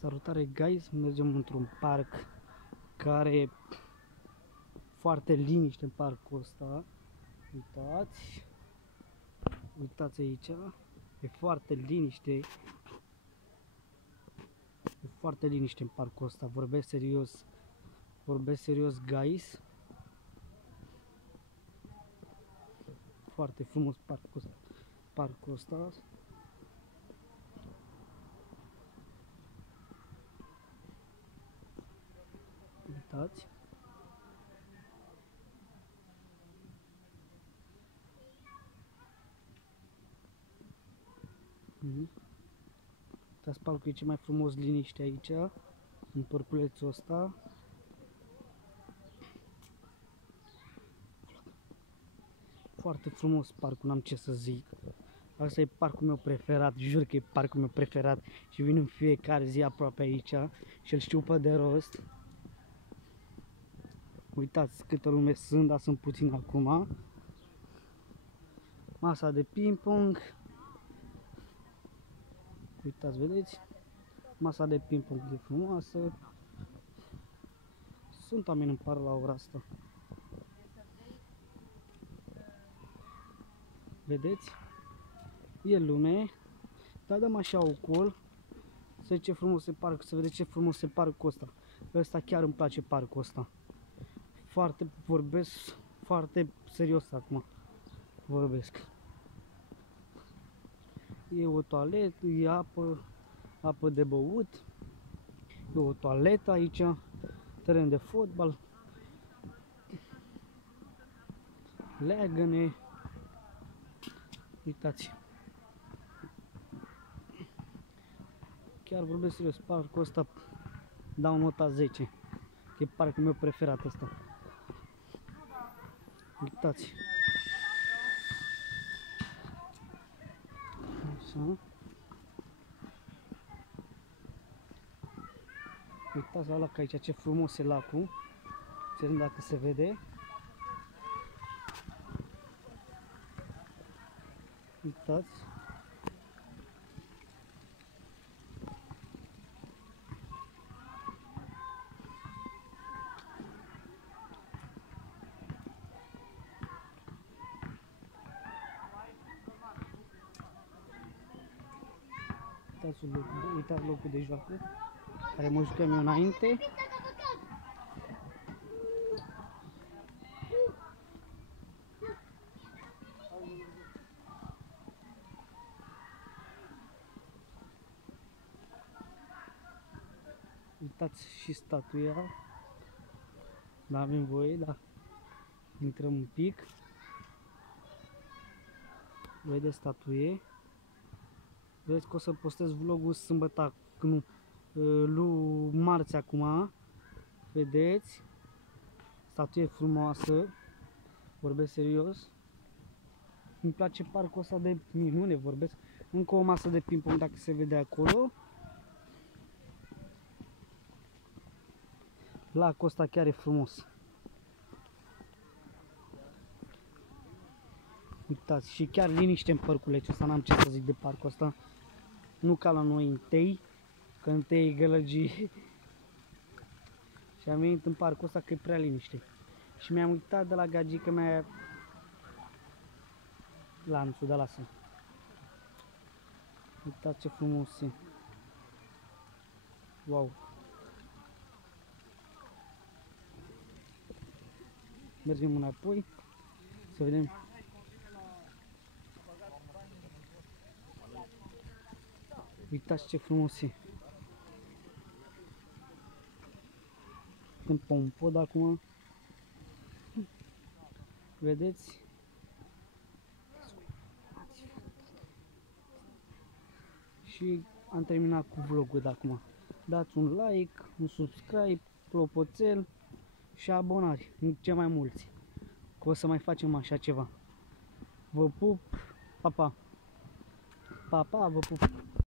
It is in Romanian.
Salutare guys, mergem într-un parc care e foarte liniște în parcul ăsta. Uitați, uitați aici, e foarte liniște. E foarte liniște în parcul ăsta, vorbesc serios guys. Foarte frumos parcul ăsta. Uitați. Uitați, parcul e cel mai frumos, liniște aici, în parculețul ăsta. Foarte frumos parcul, n-am ce să zic. Asta e parcul meu preferat, jur că e parcul meu preferat și vin în fiecare zi aproape aici și îl știu pe de rost. Uitați câtă lume sunt, dar sunt puțin acum. Masa de ping-pong. Uitați, vedeți? Masa de ping-pong e frumoasă. Sunt oameni în parc la ora asta. Vedeți? E lume. Dar dăm așa o col. Să ce frumos e parcul, să vedeți ce frumos e parcul ăsta. Ăsta chiar îmi place parcul ăsta. Vorbesc foarte serios acum. Vorbesc. E o toaletă, e apă de băut. E o toaletă aici, teren de fotbal. Leagăne. Uitați. Chiar vorbesc serios, parcul ăsta dau nota 10. Că e parcul meu preferat ăsta. Uitați. Așa. Uitați ala că aici ce frumos e lacul. Să vedem dacă se vede. Uitați. Uitați locul de joacă care mă jucam eu înainte. Uitați și statuia. Nu avem voie, dar intrăm un pic. Vedeți statuie. Vedeți că o să postez vlogul sâmbătă, marți acum. Vedeți? Statuie frumoasă. Vorbesc serios. Îmi place parcul ăsta de minune, vorbesc. Încă o masă de ping-pong dacă se vede acolo. Lacul ăsta chiar e frumos. Uitați, și chiar liniște în parculețul ăsta, n-am ce să zic de parcul ăsta. Nu ca la noi în Tei, că în Tei e gălăgie. Și am venit în parcul ăsta că e prea liniște. Și mi-am uitat de la gagica mea lanțul de lasă. Uitați ce frumos e. Wow. Mergem înapoi să vedem. Uitați ce frumos e. Suntem pe un pod acum. Vedeți? Și am terminat cu vlogul de acum. Dați un like, un subscribe, clopoțel și abonare, ce mai mulți. Că o să mai facem așa ceva. Vă pup, pa, pa. Pa, pa, vă pup.